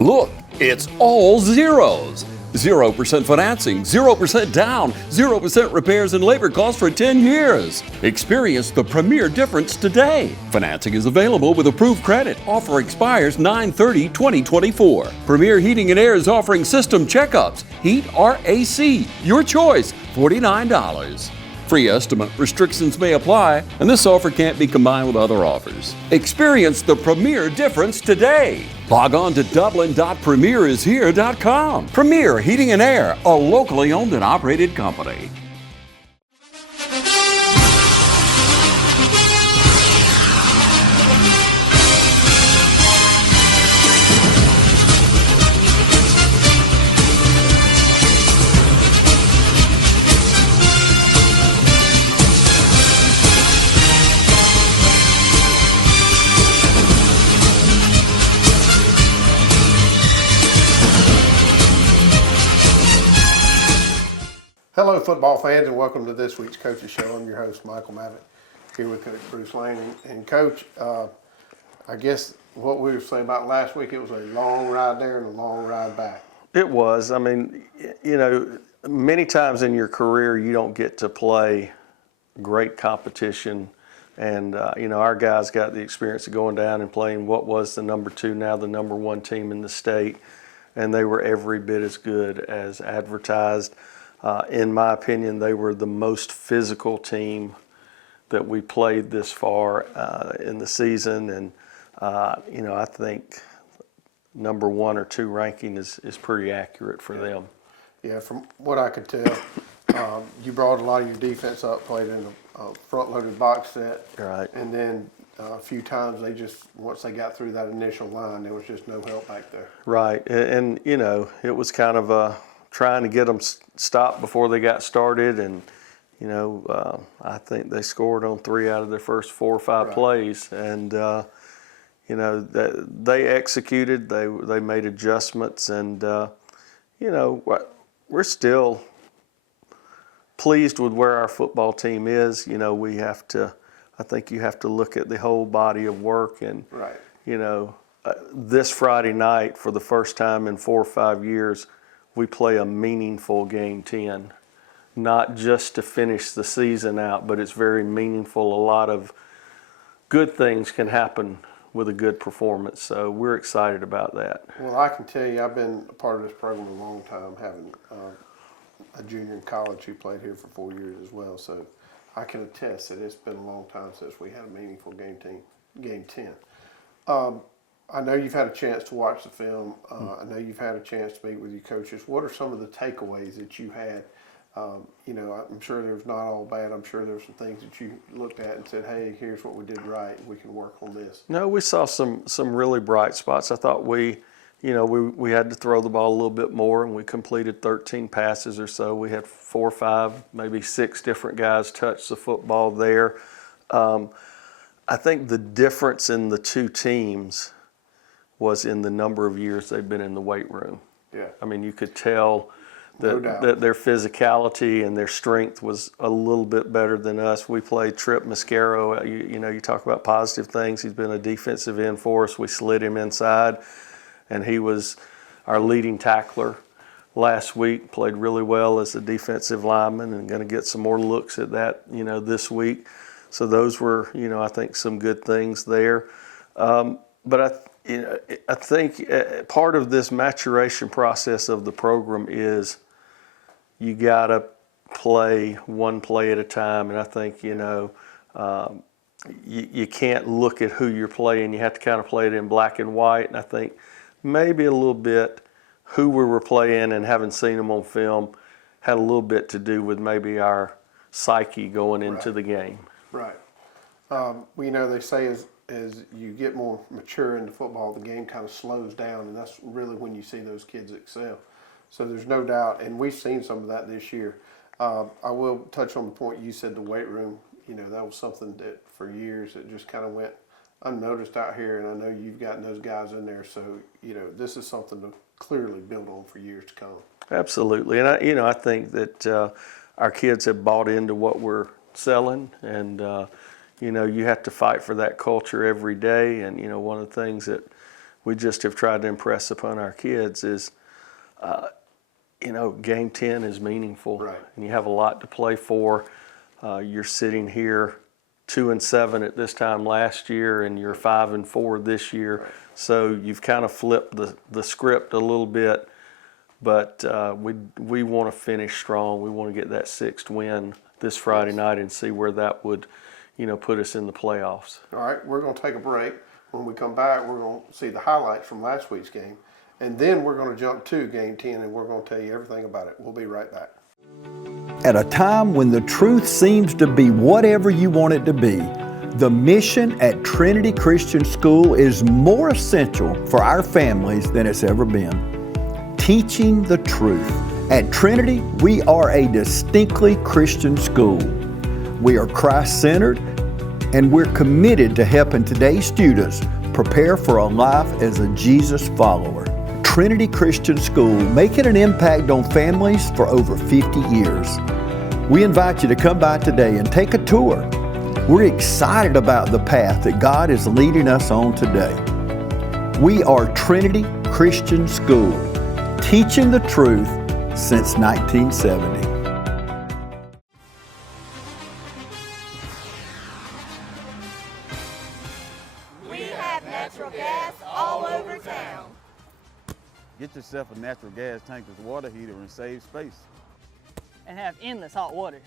Look, it's all zeros. 0% financing, 0% down, 0% repairs and labor costs for 10 years. Experience the premier difference today. Financing is available with approved credit. Offer expires 9/30/2024. Premier Heating and Air is offering system checkups. Heat or AC, your choice, $49. Free estimate restrictions may apply, and this offer can't be combined with other offers. Experience the premier difference today. Log on to dublin.premierishere.com. Premier Heating and Air, a locally owned and operated company. Hello, football fans, and welcome to this week's Coach's Show. I'm your host, Michael Mavitt, here with Coach Bruce Lane. And Coach, I guess what we were saying about last week, it was a long ride there and a long ride back. It was. I mean, you know, many times in your career you don't get to play great competition. And, you know, our guys got the experience of going down and playing what was the number 2, now the number 1 team in the state. And they were every bit as good as advertised. In my opinion, they were the most physical team that we played this far in the season. And, you know, I think number 1 or 2 ranking is pretty accurate for them. Yeah, from what I could tell, you brought a lot of your defense up, played in a front-loaded box set. Right. And then a few times once they got through that initial line, there was just no help back there. Right. And you know, it was kind of trying to get them stopped before they got started. And, you know, I think they scored on 3 out of their first 4 or 5 plays. And, you know, they executed, they made adjustments. And, you know, we're still pleased with where our football team is. You know, I think you have to look at the whole body of work. And, you know, this Friday night, for the first time in 4 or 5 years, we play a meaningful game 10, not just to finish the season out, but it's very meaningful. A lot of good things can happen with a good performance, so we're excited about that. Well, I can tell you, I've been a part of this program a long time, having a junior in college who played here for 4 years as well, so I can attest that it's been a long time since we had a meaningful game 10. I know you've had a chance to watch the film. I know you've had a chance to meet with your coaches. What are some of the takeaways that you had? You know, I'm sure there's not all bad. I'm sure there's some things that you looked at and said, hey, here's what we did right. We can work on this. No, we saw some really bright spots. I thought we had to throw the ball a little bit more, and we completed 13 passes or so. We had 4 or 5, maybe 6 different guys touch the football there. I think the difference in the 2 teams was in the number of years they've been in the weight room. Yeah. I mean, you could tell that their physicality and their strength was a little bit better than us. We played Trip Mascaro. You know, you talk about positive things. He's been a defensive end for us. We slid him inside, and he was our leading tackler last week. Played really well as a defensive lineman, and going to get some more looks at that, you know, this week. So those were, you know, I think some good things there. But I think part of this maturation process of the program is you got to play one play at a time. And I think, you know, you can't look at who you're playing. You have to kind of play it in black and white. And I think maybe a little bit who we were playing and having seen them on film had a little bit to do with maybe our psyche going into the game. Right. Well, you know, they say as you get more mature into football, the game kind of slows down, and that's really when you see those kids excel. So there's no doubt, and we've seen some of that this year. I will touch on the point you said, the weight room. You know, that was something that for years it just kind of went unnoticed out here, and I know you've gotten those guys in there. So, you know, this is something to clearly build on for years to come. Absolutely, and I think that our kids have bought into what we're selling, and you know, you have to fight for that culture every day. And you know, one of the things that we just have tried to impress upon our kids is, game 10 is meaningful, Right. and you have a lot to play for. You're sitting here 2-7 at this time last year, and you're 5-4 this year. Right. So you've kind of flipped the script a little bit, but we want to finish strong. We want to get that 6th win this Friday night and see where that would, put us in the playoffs. All right, we're going to take a break. When we come back, we're going to see the highlights from last week's game, and then we're going to jump to Game 10, and we're going to tell you everything about it. We'll be right back. At a time when the truth seems to be whatever you want it to be, the mission at Trinity Christian School is more essential for our families than it's ever been. Teaching the truth. At Trinity, we are a distinctly Christian school. We are Christ-centered, and we're committed to helping today's students prepare for a life as a Jesus follower. Trinity Christian School, making an impact on families for over 50 years. We invite you to come by today and take a tour. We're excited about the path that God is leading us on today. We are Trinity Christian School, teaching the truth since 1970. We have natural gas all over town. Get yourself a natural gas tankless water heater and save space. And have endless hot water.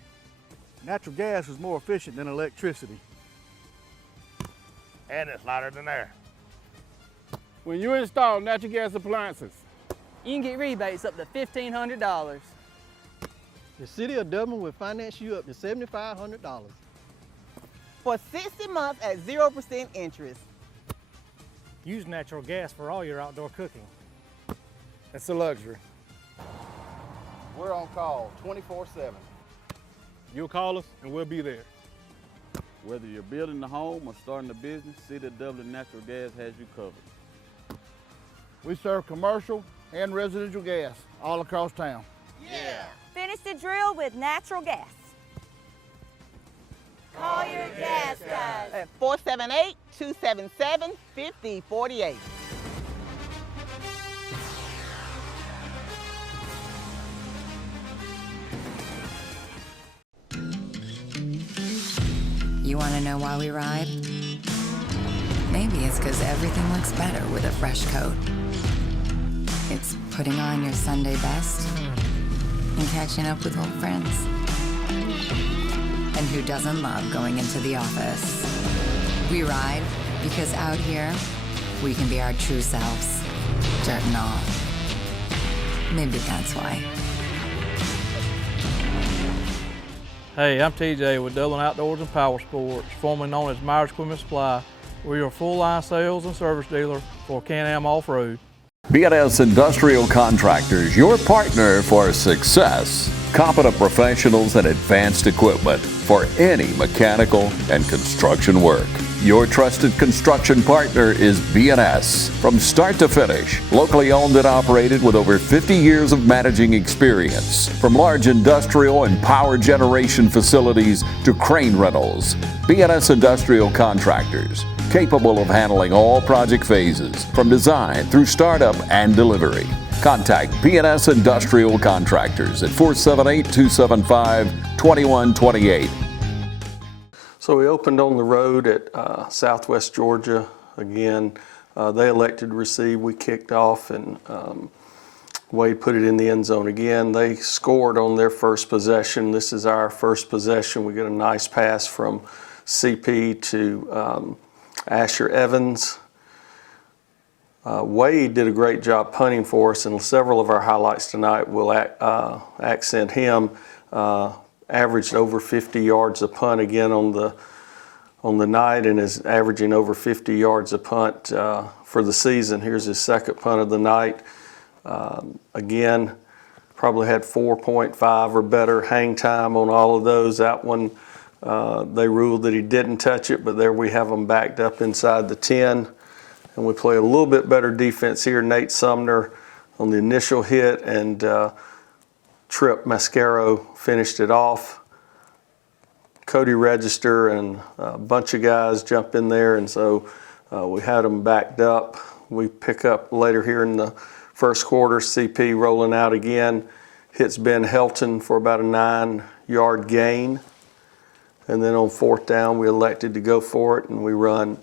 Natural gas is more efficient than electricity. And it's lighter than air. When you install natural gas appliances, You can get rebates up to $1,500. The City of Dublin will finance you up to $7,500. For 60 months at 0% interest. Use natural gas for all your outdoor cooking. it's a luxury. We're on call 24/7. You'll call us and we'll be there. Whether you're building a home or starting a business, City of Dublin Natural Gas has you covered. We serve commercial and residential gas all across town. Yeah. Finish the drill with natural gas. Call your gas guys. At 478-277-5048. You want to know why we ride? Maybe it's because everything looks better with a fresh coat. It's putting on your Sunday best and catching up with old friends. And who doesn't love going into the office? We ride because out here, we can be our true selves, dirt and all. Maybe that's why. Hey, I'm TJ with Dublin Outdoors and Power Sports, formerly known as Myers Equipment Supply. We're a full-line sales and service dealer for Can-Am Off-Road. BNS Industrial Contractors, your partner for success. Competent professionals and advanced equipment for any mechanical and construction work. Your trusted construction partner is BNS. From start to finish, locally owned and operated with over 50 years of managing experience. From large industrial and power generation facilities to crane rentals, BNS Industrial Contractors, capable of handling all project phases, from design through startup and delivery. Contact BNS Industrial Contractors at 478-275-2128. So we opened on the road at Southwest Georgia again. They elected to receive. We kicked off, and Wade put it in the end zone again. They scored on their first possession. This is our first possession. We get a nice pass from CP to Asher Evans. Wade did a great job punting for us, and several of our highlights tonight will accent him. Averaged over 50 yards a punt again on the night, and is averaging over 50 yards a punt for the season. Here's his second punt of the night. Again, probably had 4.5 or better hang time on all of those. That one, they ruled that he didn't touch it, but there we have him backed up inside the 10. And we play a little bit better defense here. Nate Sumner on the initial hit, and Trip Mascaro finished it off. Cody Register and a bunch of guys jump in there, and so we had them backed up. We pick up later here in the first quarter, CP rolling out again, hits Ben Helton for about a 9-yard gain. And then on 4th down, we elected to go for it, and we run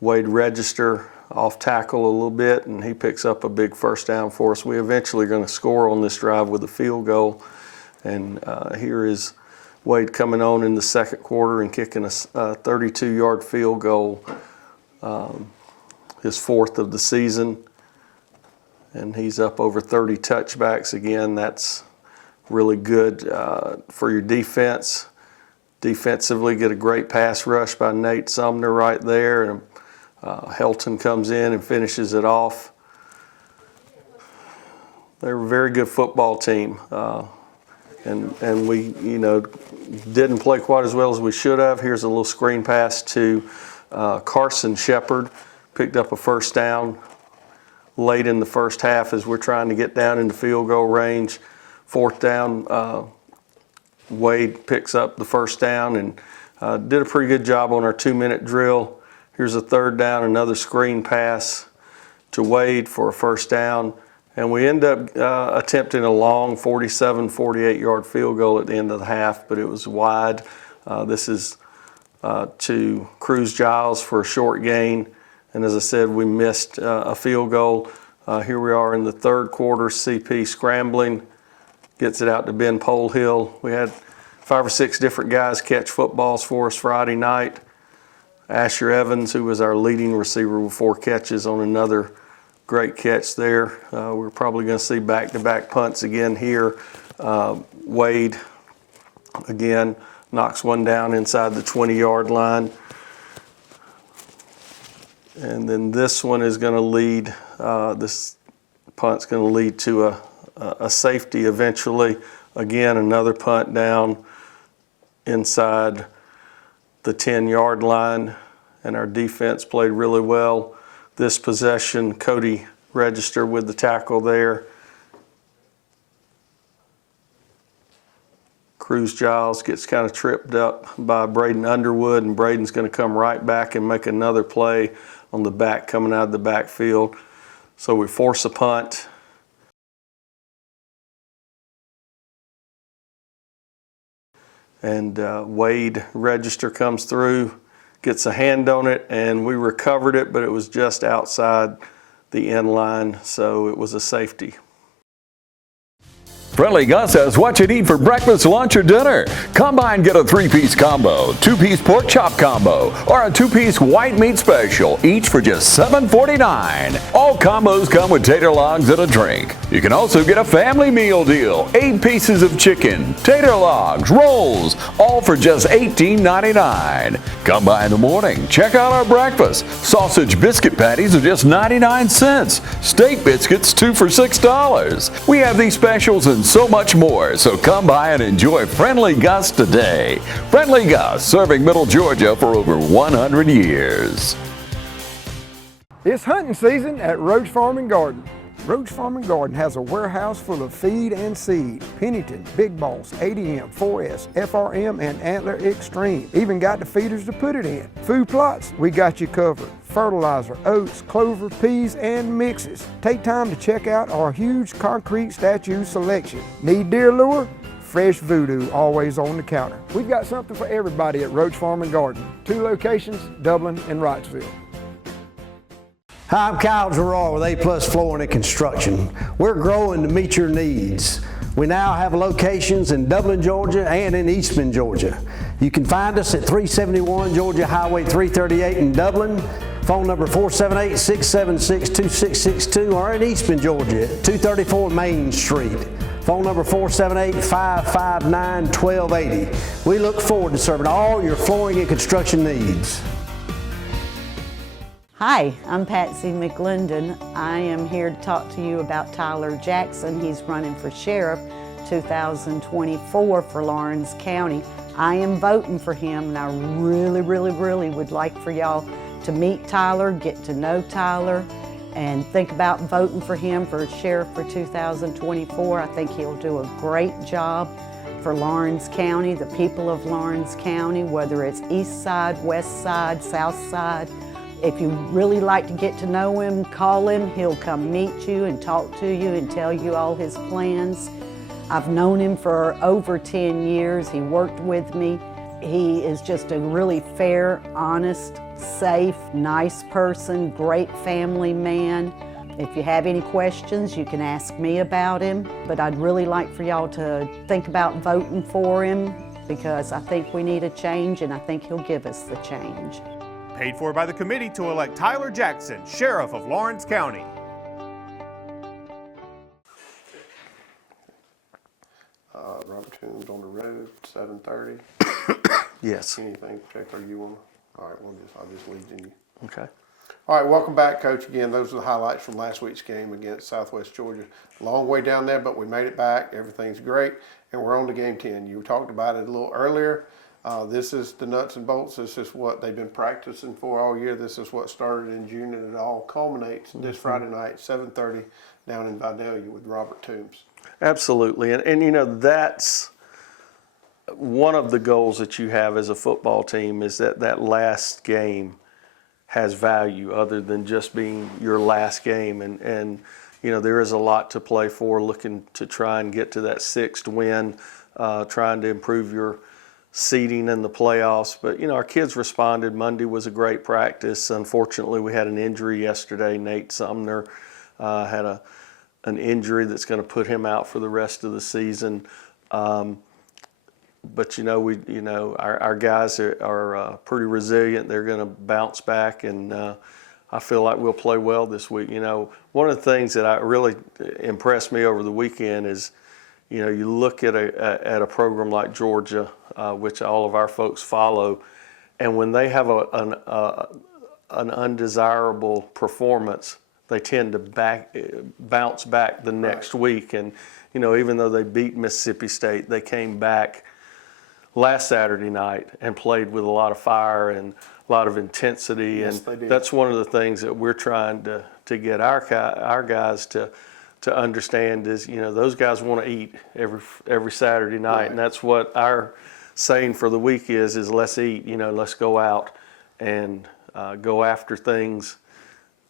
Wade Register off tackle a little bit, and he picks up a big first down for us. We eventually going to score on this drive with a field goal. And here is Wade coming on in the second quarter and kicking a 32-yard field goal, his 4th of the season. And he's up over 30 touchbacks again. That's really good for your defense. Defensively, get a great pass rush by Nate Sumner right there, and Helton comes in and finishes it off. They're a very good football team, and we, didn't play quite as well as we should have. Here's a little screen pass to Carson Shepard, picked up a first down late in the first half as we're trying to get down into field goal range. 4th down. Wade picks up the first down and did a pretty good job on our 2-minute drill. Here's a 3rd down, another screen pass to Wade for a first down. And we end up attempting a long 47, 48-yard field goal at the end of the half, but it was wide. This is to Cruz Giles for a short gain. And as I said, we missed a field goal. Here we are in the 3rd quarter, CP scrambling. Gets it out to Ben Polehill. We had 5 or 6 different guys catch footballs for us Friday night. Asher Evans, who was our leading receiver with 4 catches on another great catch there. We're probably going to see back-to-back punts again here. Wade, again, knocks one down inside the 20-yard line. And then this one is going to lead, this punt's going to lead to a safety eventually. Again, another punt down inside the 10-yard line, and our defense played really well. This possession, Cody Register with the tackle there. Cruz Giles gets kind of tripped up by Braden Underwood, and Braden's going to come right back and make another play on the back, coming out of the backfield. So we force a punt. And Wade Register comes through, gets a hand on it, and we recovered it, but it was just outside the end line, so it was a safety. Friendly Gus says, what you need for breakfast, lunch, or dinner. Come by and get a 3-piece combo, 2-piece pork chop combo, or a 2-piece white meat special, each for just $7.49. All combos come with tater logs and a drink. You can also get a family meal deal, 8 pieces of chicken, tater logs, rolls, all for just $18.99. Come by in the morning, check out our breakfast. Sausage biscuit patties are just 99 cents. Steak biscuits, 2 for $6. We have these specials and so much more, so come by and enjoy Friendly Gus today. Friendly Gus, serving Middle Georgia for over 100 years. It's hunting season at Roach Farm and Garden. Roach Farm and Garden has a warehouse full of feed and seed. Pennington, Big Boss, ADM, 4S, FRM, and Antler Extreme. Even got the feeders to put it in. Food plots, we got you covered. Fertilizer, oats, clover, peas, and mixes. Take time to check out our huge concrete statue selection. Need deer lure? Fresh Voodoo always on the counter. We've got something for everybody at Roach Farm and Garden. 2 locations, Dublin and Wrightsville. Hi, I'm Kyle Gerard with A+ Flooring and Construction. We're growing to meet your needs. We now have locations in Dublin, Georgia and in Eastman, Georgia. You can find us at 371 Georgia Highway 338 in Dublin. Phone number 478-676-2662, or in Eastman, Georgia at 234 Main Street. Phone number 478-559-1280. We look forward to serving all your flooring and construction needs. Hi, I'm Patsy McLendon. I am here to talk to you about Tyler Jackson. He's running for sheriff 2024 for Lawrence County. I am voting for him, and I really would like for y'all to meet Tyler, get to know Tyler, and think about voting for him for sheriff for 2024. I think he'll do a great job for Lawrence County, the people of Lawrence County, whether it's east side, west side, south side, If you really like to get to know him, call him. He'll come meet you and talk to you and tell you all his plans. I've known him for over 10 years. He worked with me. He is just a really fair, honest, safe, nice person, great family man. If you have any questions, you can ask me about him. But I'd really like for y'all to think about voting for him because I think we need a change and I think he'll give us the change. Paid for by the committee to elect Tyler Jackson, Sheriff of Lawrence County. Robert Toombs on the road, 7:30. Yes. Anything particular you want? All right, I'll just lead you. Okay. All right, welcome back, Coach. Again, those are the highlights from last week's game against Southwest Georgia. Long way down there, but we made it back. Everything's great, and we're on to Game 10. You talked about it a little earlier. This is the nuts and bolts. This is what they've been practicing for all year. This is what started in June, and it all culminates this Friday night, 7:30, down in Vidalia with Robert Toombs. Absolutely, and you know, that's one of the goals that you have as a football team is that last game has value other than just being your last game. And you know, there is a lot to play for, looking to try and get to that 6th win, trying to improve your seeding in the playoffs. But, you know, our kids responded. Monday was a great practice. Unfortunately, we had an injury yesterday. Nate Sumner had an injury that's going to put him out for the rest of the season. But you know, our guys are pretty resilient. They're going to bounce back, and I feel like we'll play well this week. You know, one of the things that really impressed me over the weekend is, you know, you look at a program like Georgia, which all of our folks follow, and when they have an undesirable performance, they tend to bounce back the next week. And you know, even though they beat Mississippi State, they came back last Saturday night and played with a lot of fire and a lot of intensity. Yes, and that's one of the things that we're trying to get our guys to understand is, you know, those guys want to eat every Saturday night. Right. And that's what our saying for the week is let's eat, you know, let's go out and go after things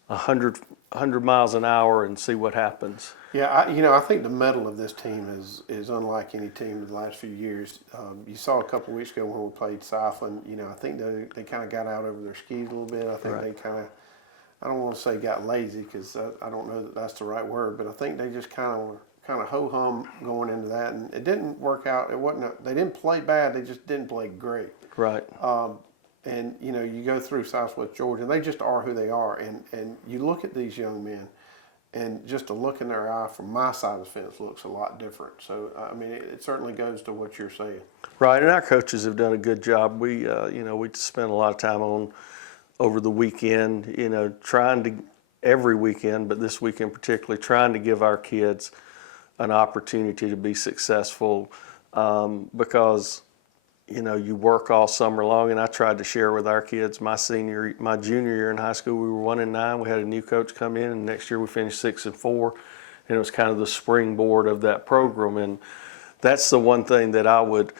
100 miles an hour and see what happens. Yeah, I think the mettle of this team is unlike any team in the last few years. You saw a couple of weeks ago when we played Southland. You know, I think they kind of got out over their skis a little bit. I think they kind of, I don't want to say got lazy because I don't know that that's the right word, but I think they just kind of ho-hum going into that, and it didn't work out. It wasn't. They didn't play bad. They just didn't play great. Right. And you know, you go through Southwest Georgia, and they just are who they are. And you look at these young men, and just a look in their eye from my side of the fence looks a lot different. So, I mean, it certainly goes to what you're saying. Right, and our coaches have done a good job. We spent a lot of time over the weekend, you know, trying to, every weekend, but this weekend particularly, trying to give our kids an opportunity to be successful because, you know, you work all summer long, and I tried to share with our kids my junior year in high school, we were 1-9. We had a new coach come in, and next year we finished 6-4, and it was kind of the springboard of that program. And that's the one thing that I would,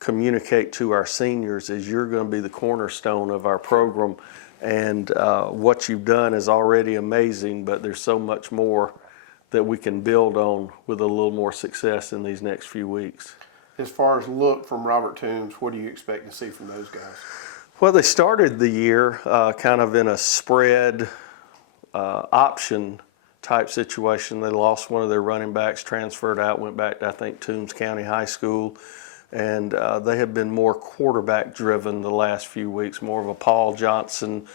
communicate to our seniors is you're going to be the cornerstone of our program, and what you've done is already amazing, but there's so much more that we can build on with a little more success in these next few weeks. As far as look from Robert Toombs, what do you expect to see from those guys? Well, they started the year kind of in a spread option type situation. They lost one of their running backs, transferred out, went back to, I think, Toombs County High School. And they have been more quarterback driven the last few weeks, more of a Paul Johnson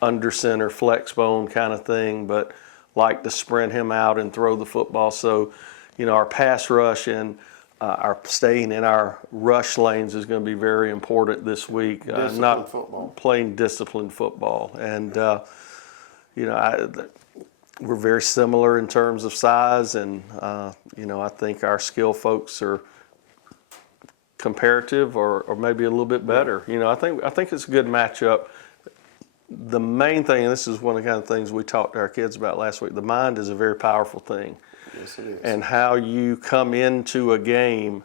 under center flex bone kind of thing, but like to sprint him out and throw the football. So, you know, our pass rush and our staying in our rush lanes is going to be very important this week. Disciplined football. Playing disciplined football. And, we're very similar in terms of size. And, I think our skill folks are comparative or maybe a little bit better. You know, I think it's a good matchup. The main thing, and this is one of the kind of things we talked to our kids about last week, the mind is a very powerful thing. Yes, it is. And how you come into a game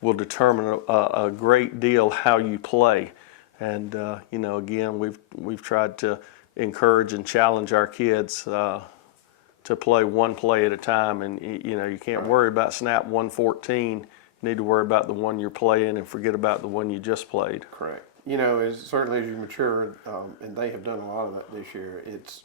will determine a great deal how you play. And you know, again, we've tried to encourage and challenge our kids to play one play at a time. And you know, you can't worry about snap 114. You need to worry about the one you're playing and forget about the one you just played. Correct. You know, certainly as you mature, and they have done a lot of that this year,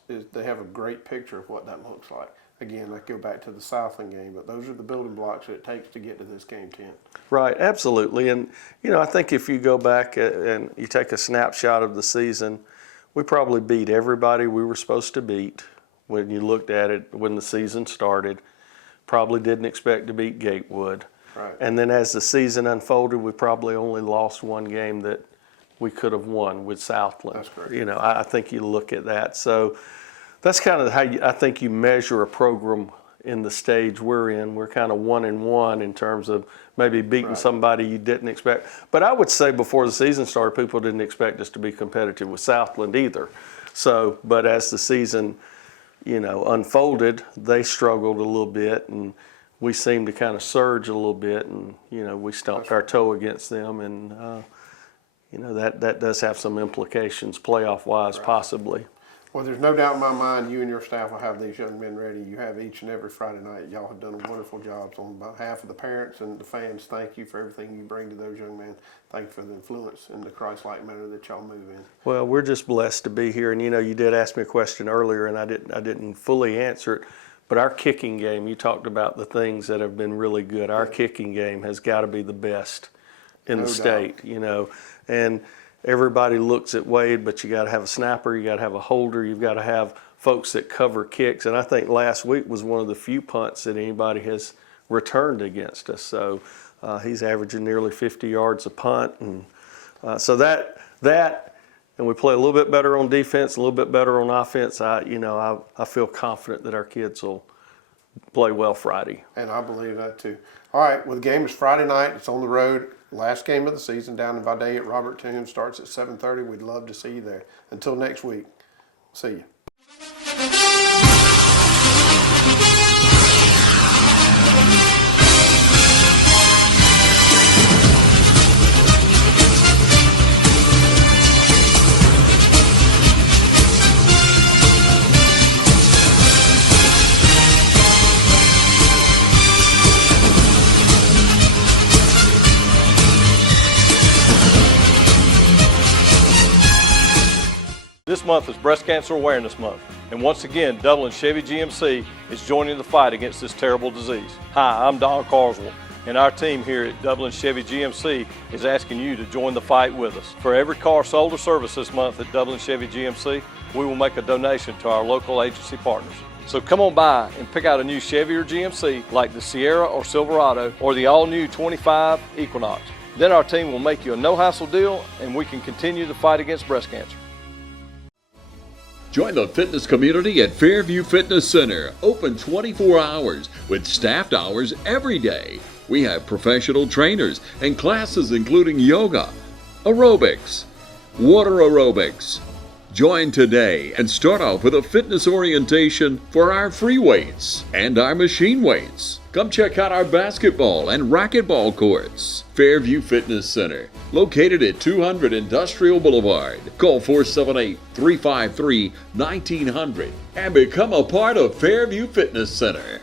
they have a great picture of what that looks like. Again, I go back to the Southland game, but those are the building blocks that it takes to get to this game 10. Right, absolutely. And, you know, I think if you go back and you take a snapshot of the season, we probably beat everybody we were supposed to beat when you looked at it when the season started. Probably didn't expect to beat Gatewood. Right. And then as the season unfolded, we probably only lost one game that we could have won with Southland. That's correct. You know, I think you look at that. So that's kind of how I think you measure a program in the stage we're in. We're kind of 1-1 in terms of maybe beating somebody you didn't expect. But I would say before the season started, people didn't expect us to be competitive with Southland either. So, but as the season, you know, unfolded, they struggled a little bit, and we seemed to kind of surge a little bit, and you know, we stumped our toe against them, and you know, that does have some implications playoff-wise, possibly. Well, there's no doubt in my mind you and your staff will have these young men ready. You have each and every Friday night. Y'all have done wonderful jobs on behalf of the parents and the fans. Thank you for everything you bring to those young men. Thank you for the influence and the Christ-like manner that y'all move in. Well, we're just blessed to be here. And, you know, you did ask me a question earlier, and I didn't fully answer it. But our kicking game, you talked about the things that have been really good. Our kicking game has got to be the best in the state, you know. And everybody looks at Wade, but you got to have a snapper, you got to have a holder, you've got to have folks that cover kicks. And I think last week was one of the few punts that anybody has returned against us. So he's averaging nearly 50 yards a punt. And so that, and we play a little bit better on defense, a little bit better on offense. I feel confident that our kids will play well Friday. And I believe that too. All right, well, the game is Friday night. It's on the road. Last game of the season down in Vidalia at Robert Toombs starts at 7:30. We'd love to see you there. Until next week, see you. This month is Breast Cancer Awareness Month, and once again, Dublin Chevy GMC is joining the fight against this terrible disease. Hi, I'm Don Carswell, and our team here at Dublin Chevy GMC is asking you to join the fight with us. For every car sold or serviced this month at Dublin Chevy GMC, we will make a donation to our local agency partners. So come on by and pick out a new Chevy or GMC like the Sierra or Silverado or the all-new 25 Equinox. Then our team will make you a no-hassle deal, and we can continue the fight against breast cancer. Join the fitness community at Fairview Fitness Center, open 24 hours with staffed hours every day. We have professional trainers and classes including yoga, aerobics, water aerobics. Join today and start off with a fitness orientation for our free weights and our machine weights. Come check out our basketball and racquetball courts. Fairview Fitness Center, located at 200 Industrial Boulevard. Call 478-353-1900 and become a part of Fairview Fitness Center.